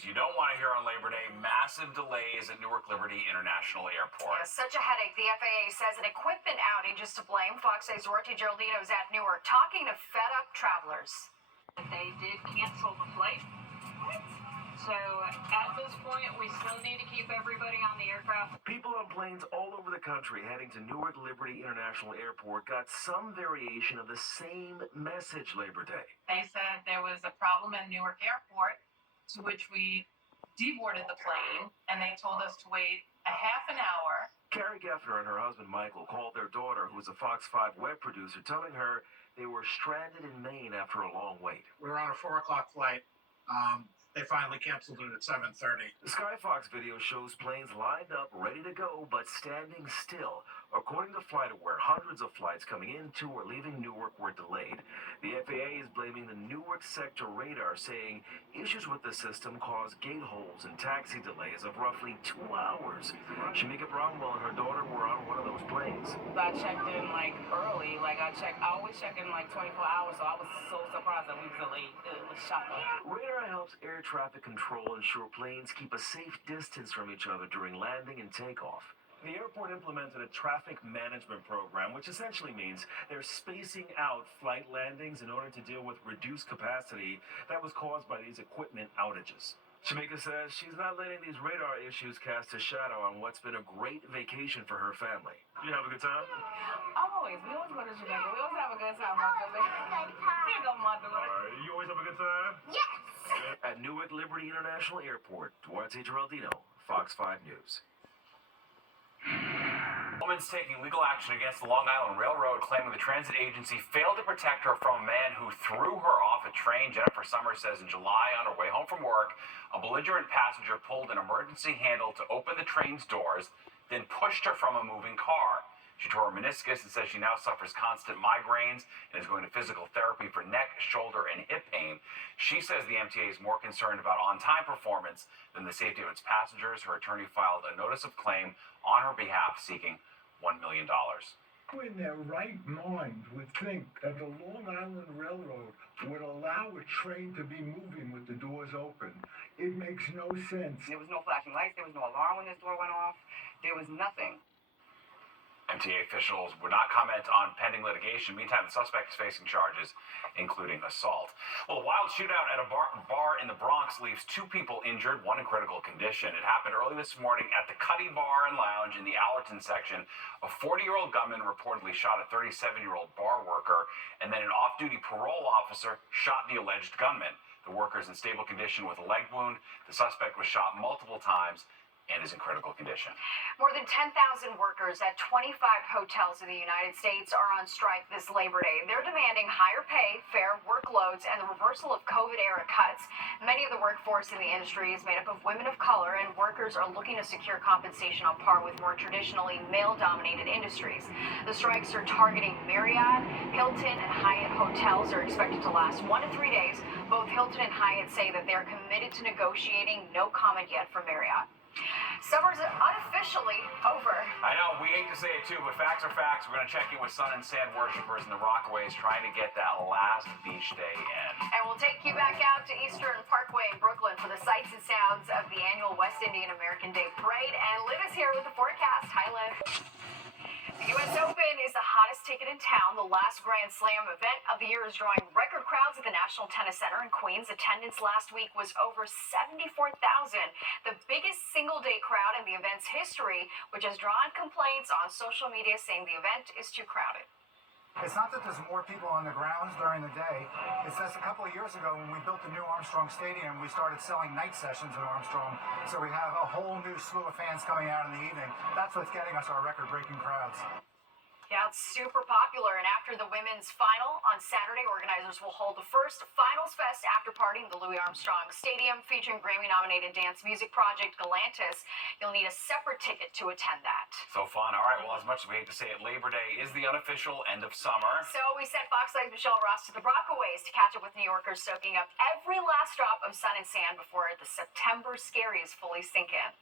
news you don't want to hear on Labor Day. Massive delays at Newark Liberty International Airport. Yeah, such a headache. The FAA says an equipment outage is to blame. Fox 8's Dorothy Geraldino is at Newark talking to fed up travelers. They did cancel the flight. So at this point, we still need to keep everybody on the aircraft. People on planes all over the country heading to Newark Liberty International Airport got some variation of the same message Labor Day. They said there was a problem in Newark Airport, to which we deboarded the plane, and they told us to wait a half an hour. Carrie Geffner and her husband Michael called their daughter, who was a Fox 5 web producer, telling her they were stranded in Maine after a long wait. We were on a 4 o'clock flight. They finally canceled it at 7:30. The Sky Fox video shows planes lined up, ready to go, but standing still. According to FlightAware, hundreds of flights coming into or leaving Newark were delayed. The FAA is blaming the Newark sector radar, saying issues with the system caused gate holes and taxi delays of roughly 2 hours. Shamika Bromwell and her daughter were on one of those planes. I checked in early. I always check in 24 hours, so I was so surprised that we was delayed. It was shocking. Radar helps air traffic control ensure planes keep a safe distance from each other during landing and takeoff. The airport implemented a traffic management program, which essentially means they're spacing out flight landings in order to deal with reduced capacity that was caused by these equipment outages. Shamika says she's not letting these radar issues cast a shadow on what's been a great vacation for her family. You have a good time? Always. We always go to Jamaica. We always have a good time, Mother. Here you go, Mother. You always have a good time? Yes. At Newark Liberty International Airport, Duarte Geraldino, Fox 5 News. A woman's taking legal action against the Long Island Railroad, claiming the transit agency failed to protect her from a man who threw her off a train. Jennifer Summers says in July, on her way home from work, a belligerent passenger pulled an emergency handle to open the train's doors, then pushed her from a moving car. She tore her meniscus and says she now suffers constant migraines and is going to physical therapy for neck, shoulder, and hip pain. She says the MTA is more concerned about on-time performance than the safety of its passengers. Her attorney filed a notice of claim on her behalf, seeking $1 million. Who in their right mind would think that the Long Island Railroad would allow a train to be moving with the doors open? It makes no sense. There was no flashing lights. There was no alarm when this door went off. There was nothing. MTA officials would not comment on pending litigation. Meantime, the suspect is facing charges, including assault. Well, a wild shootout at a bar in the Bronx leaves 2 people injured, 1 in critical condition. It happened early this morning at the Cuddy Bar and Lounge in the Allerton section. A 40-year-old gunman reportedly shot a 37-year-old bar worker, and then an off-duty parole officer shot the alleged gunman. The worker is in stable condition with a leg wound. The suspect was shot multiple times and is in critical condition. More than 10,000 workers at 25 hotels in the United States are on strike this Labor Day. They're demanding higher pay, fair workloads, and the reversal of COVID-era cuts. Many of the workforce in the industry is made up of women of color, and workers are looking to secure compensation on par with more traditionally male-dominated industries. The strikes are targeting Marriott, Hilton, and Hyatt hotels are expected to last 1 to 3 days. Both Hilton and Hyatt say that they're committed to negotiating. No comment yet from Marriott. Summer's unofficially over. I know, we hate to say it too, but facts are facts. We're going to check in with sun and sand worshipers in the Rockaways trying to get that last beach day in. And we'll take you back out to Eastern Parkway in Brooklyn for the sights and sounds of the annual West Indian American Day Parade. And Liv is here with the forecast. Hi, Liv. The U.S. Open is the hottest ticket in town. The last Grand Slam event of the year is drawing record crowds at the National Tennis Center in Queens. Attendance last week was over 74,000, the biggest single-day crowd in the event's history, which has drawn complaints on social media saying the event is too crowded. It's not that there's more people on the grounds during the day. It's just a couple of years ago when we built the new Armstrong Stadium, we started selling night sessions at Armstrong. So we have a whole new slew of fans coming out in the evening. That's what's getting us our record-breaking crowds. Yeah, it's super popular, and after the women's final on Saturday, organizers will hold the first Finals Fest after party in the Louis Armstrong Stadium featuring Grammy-nominated dance music project Galantis. You'll need a separate ticket to attend that. So fun. All right, well, as much as we hate to say it, Labor Day is the unofficial end of summer. So we sent Fox 5's Michelle Ross to the Rockaways to catch up with New Yorkers, soaking up every last drop of sun and sand before the September scaries fully sink in.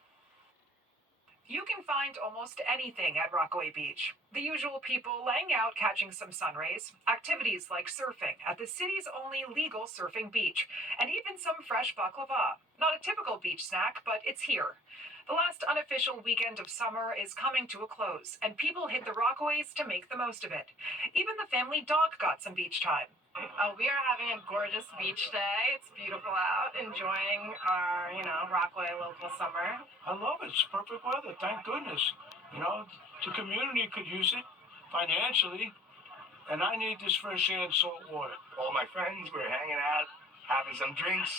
You can find almost anything at Rockaway Beach. The usual people laying out catching some sun rays, activities like surfing at the city's only legal surfing beach, and even some fresh baklava. Not a typical beach snack, but it's here. The last unofficial weekend of summer is coming to a close, and people hit the Rockaways to make the most of it. Even the family dog got some beach time. We are having a gorgeous beach day. It's beautiful out, enjoying our, Rockaway local summer. I love it. It's perfect weather. Thank goodness. The community could use it financially, and I need this fresh air and salt water. All my friends were hanging out, having some drinks,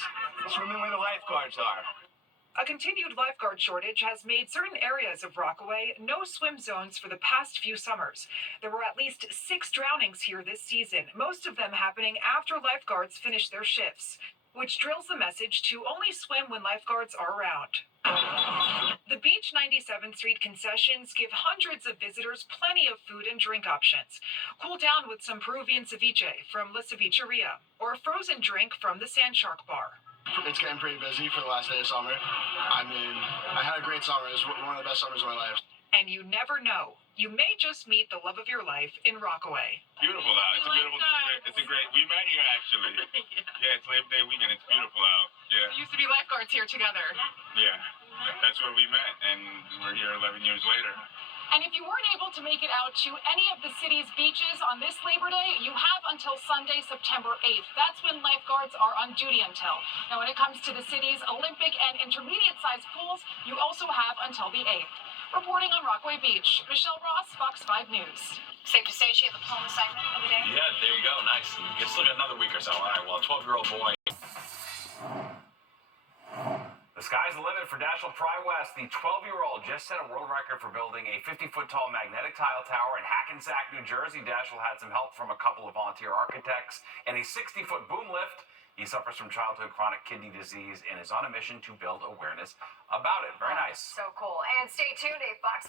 swimming where the lifeguards are. A continued lifeguard shortage has made certain areas of Rockaway no swim zones for the past few summers. There were at least 6 drownings here this season, most of them happening after lifeguards finished their shifts, which drills the message to only swim when lifeguards are around. The Beach 97th Street concessions give hundreds of visitors plenty of food and drink options. Cool down with some Peruvian ceviche from La Cevicheria, or a frozen drink from the Sand Shark Bar. It's getting pretty busy for the last day of summer. I mean, I had a great summer. It was one of the best summers of my life. And you never know. You may just meet the love of your life in Rockaway. Beautiful out. It's a beautiful. It's a great. We met here actually. Yeah, it's Labor Day weekend. It's beautiful out. Yeah. We used to be lifeguards here together. Yeah. That's where we met, and we're here 11 years later. And if you weren't able to make it out to any of the city's beaches on this Labor Day, you have until Sunday, September 8th. That's when lifeguards are on duty until. Now, when it comes to the city's Olympic and intermediate-sized pools, you also have until the 8th. Reporting on Rockaway Beach, Michelle Ross, Fox 5 News. Safe to say she had the poem assignment of the day? Yeah, there you go. Nice. You still got another week or so. All right, well, a 12-year-old boy. The sky's the limit for Dashiell Pry West. The 12-year-old just set a world record for building a 50-foot tall magnetic tile tower in Hackensack, New Jersey. Dashiell had some help from a couple of volunteer architects and a 60-foot boom lift. He suffers from childhood chronic kidney disease and is on a mission to build awareness about it. Very nice. So cool. And stay tuned, a Fox